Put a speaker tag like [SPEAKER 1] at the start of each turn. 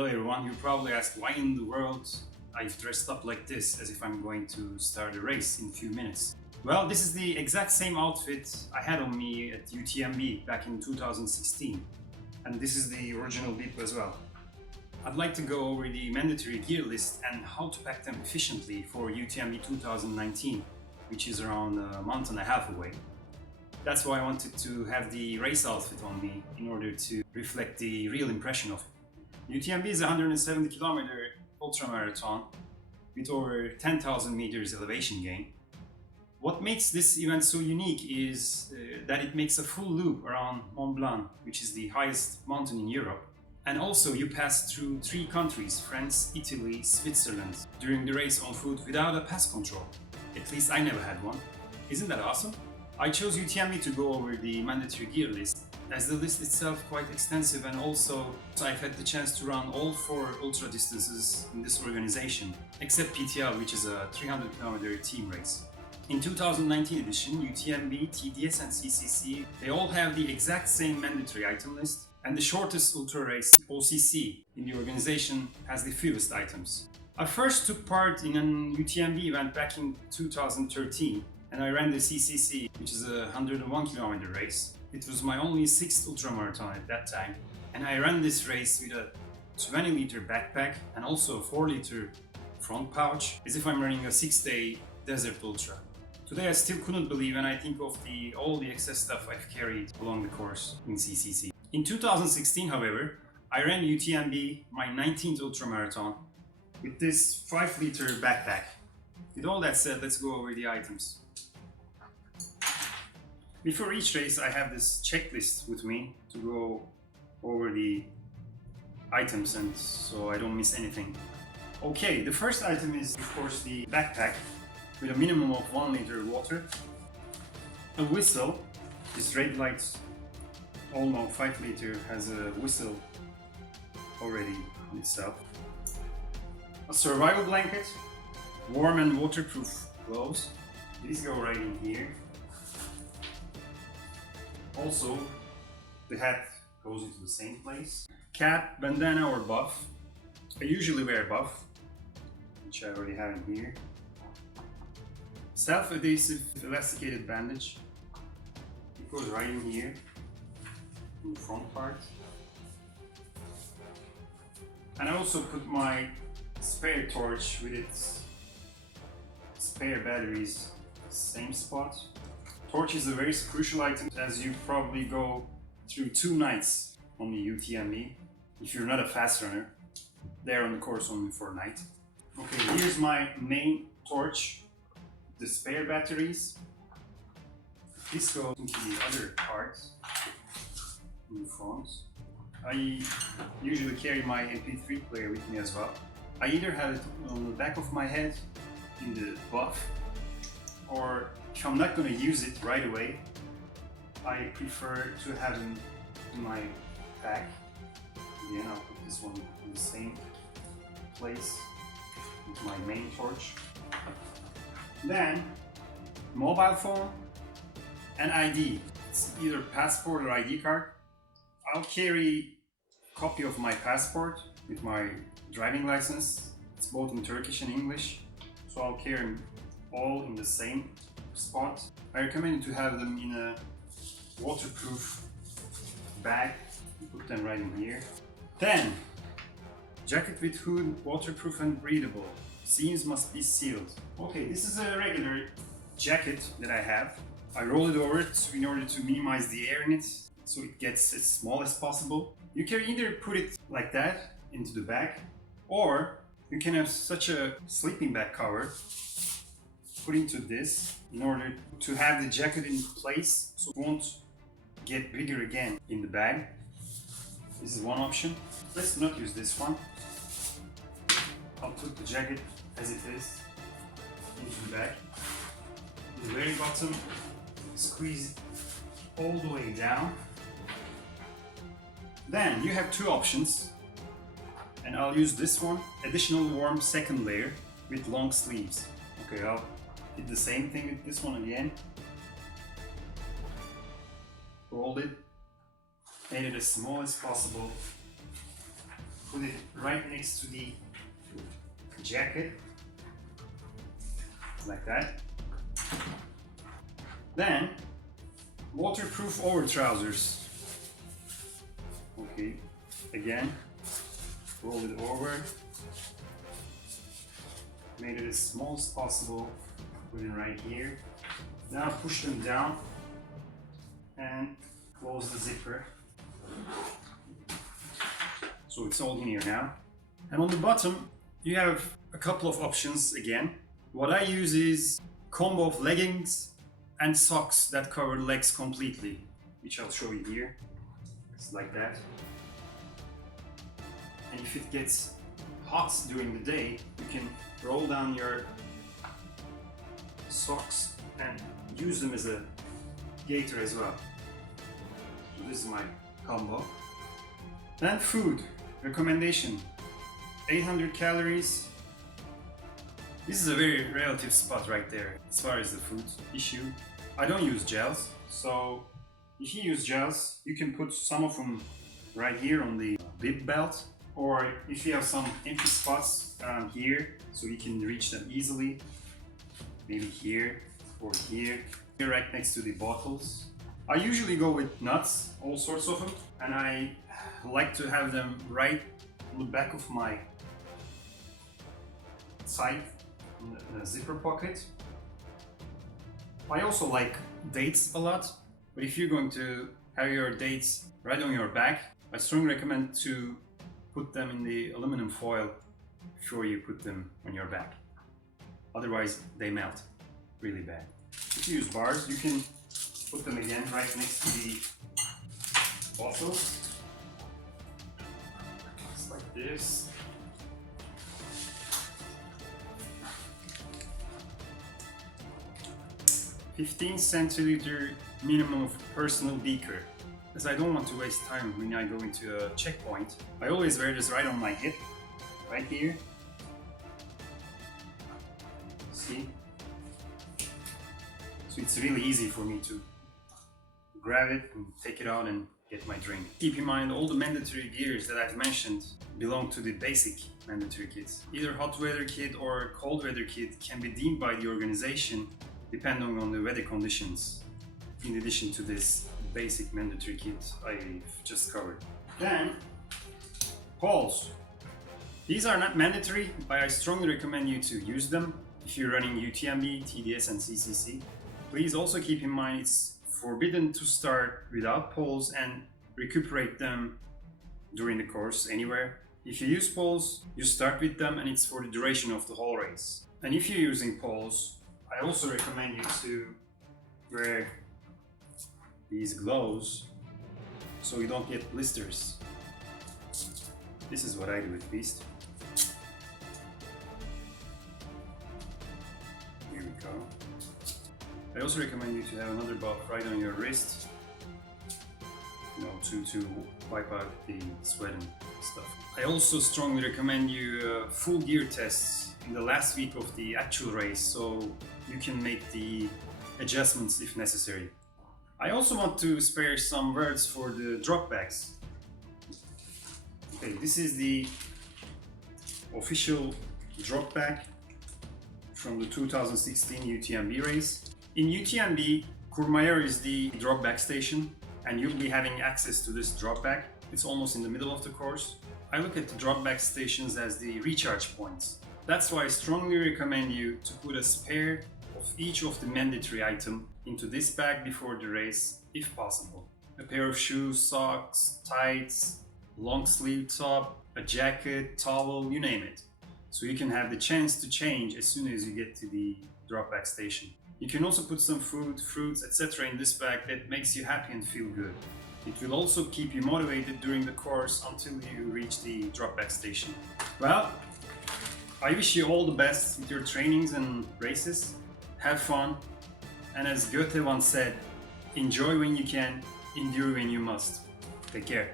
[SPEAKER 1] Hello everyone, you probably asked why in the world I've dressed up like this as if I'm going to start a race in a few minutes. Well, this is the exact same outfit I had on me at UTMB back in 2016. And this is the original bib as well. I'd like to go over the mandatory gear list and how to pack them efficiently for UTMB 2019, which is around a month and a half away. That's why I wanted to have the race outfit on me in order to reflect the real impression of it. UTMB is a 170 kilometer ultramarathon with over 10,000 meters elevation gain. What makes this event so unique is uh, that it makes a full loop around Mont Blanc, which is the highest mountain in Europe. And also, you pass through three countries France, Italy, Switzerland during the race on foot without a pass control. At least I never had one. Isn't that awesome? I chose UTMB to go over the mandatory gear list, as the list itself quite extensive and also I've had the chance to run all four ultra distances in this organization, except PTL, which is a 300 kilometer team race. In 2019 edition, UTMB, TDS and CCC, they all have the exact same mandatory item list, and the shortest ultra race, OCC, in the organization has the fewest items. I first took part in an UTMB event back in 2013, and I ran the CCC, which is a 101 kilometer race. It was my only sixth ultramarathon at that time, and I ran this race with a 20 liter backpack and also a 4 liter front pouch, as if I'm running a 6 day desert ultra. Today I still couldn't believe and I think of the all the excess stuff I've carried along the course in CCC. In 2016, however, I ran UTMB, my 19th ultramarathon, with this 5 liter backpack. With all that said, let's go over the items. Before each race, I have this checklist with me to go over the items and so I don't miss anything. Okay, the first item is of course the backpack with a minimum of 1 liter water, a whistle, this red light Olmo 5 liter has a whistle already on itself, a survival blanket, warm and waterproof clothes, these go right in here, also the hat goes into the same place, cap, bandana or buff, I usually wear buff, which I already have in here, self-adhesive elasticated bandage. It goes right in here, in the front part. And I also put my spare torch with its spare batteries, same spot. Torch is a very crucial item as you probably go through two nights on the UTMB. If you're not a fast runner, they're on the course only for a night. Okay, here's my main torch the spare batteries. This goes into the other parts in the front. I usually carry my MP3 player with me as well. I either have it on the back of my head in the buff, or if I'm not to use it right away, I prefer to have it in my pack. Again, I'll put this one in the same place with my main torch. Then, mobile phone and ID. It's either passport or ID card. I'll carry a copy of my passport with my driving license. It's both in Turkish and English, so I'll carry them all in the same spot. I recommend to have them in a waterproof bag. Put them right in here. Then, jacket with hood, waterproof and breathable. Seams must be sealed. Okay, this is a regular jacket that I have. I roll it over in order to minimize the air in it so it gets as small as possible. You can either put it like that into the bag or you can have such a sleeping bag cover put into this in order to have the jacket in place so it won't get bigger again in the bag. This is one option. Let's not use this one. I'll put the jacket as it is into the bag. The very bottom, squeeze all the way down. Then you have two options, and I'll use this one, additional warm second layer with long sleeves. Okay, I'll did the same thing with this one again. Rolled it, made it as small as possible. put it right next to the jacket, like that. Then, waterproof over trousers. Okay, again, roll it over. Made it as small as possible. Put it right here. Now push them down and close the zipper. So it's all in here now. And on the bottom, you have a couple of options again. What I use is combo of leggings and socks that cover legs completely, which I'll show you here. It's like that. And if it gets hot during the day, you can roll down your socks and use them as a gaiter as well. So this is my combo. Then food recommendation 800 calories. This is a very relative spot right there as far as the food issue. I don't use gels, so if you use gels, you can put some of them right here on the bib belt, or if you have some empty spots around here, so you can reach them easily, maybe here or here, here right next to the bottles. I usually go with nuts, all sorts of them, and I like to have them right on the back of my side in the zipper pocket. I also like dates a lot, but if you're going to have your dates right on your back, I strongly recommend to put them in the aluminum foil before you put them on your back. Otherwise, they melt really bad. If you use bars, you can put them again right next to the bottle. Just like this. Fifteen centiliter minimum of personal beaker. As I don't want to waste time when I go into a checkpoint, I always wear this right on my hip, right here. See? So it's really easy for me to grab it and take it out and get my drink. Keep in mind all the mandatory gears that I've mentioned belong to the basic mandatory kits. Either hot weather kit or cold weather kit can be deemed by the organization depending on the weather conditions. In addition to this basic mandatory kit I've just covered. Then, poles. These are not mandatory, but I strongly recommend you to use them if you're running UTMB, TDS, and CCC. Please also keep in mind it's forbidden to start without poles and recuperate them during the course anywhere. If you use poles, you start with them and it's for the duration of the whole race. And if you're using poles, I also recommend you to wear these gloves so you don't get blisters. This is what I do at least. Here we go. I also recommend you to have another buff right on your wrist, you know, to, to wipe out the sweat and stuff. I also strongly recommend you uh, full gear tests in the last week of the actual race so you can make the adjustments if necessary. I also want to spare some words for the drop bags. Okay, this is the official drop bag from the 2016 UTMB race. In UTMB, Courmayeur is the drop bag station, and you'll be having access to this drop bag. It's almost in the middle of the course. I look at the drop bag stations as the recharge points. That's why I strongly recommend you to put a spare of each of the mandatory item into this bag before the race, if possible. A pair of shoes, socks, tights, long sleeve top, a jacket, towel, you name it. So you can have the chance to change as soon as you get to the drop back station. You can also put some food, fruits, etc. in this bag that makes you happy and feel good. It will also keep you motivated during the course until you reach the drop back station. Well, I wish you all the best with your trainings and races. Have fun, and as Goethe once said, enjoy when you can, endure when you must. Take care.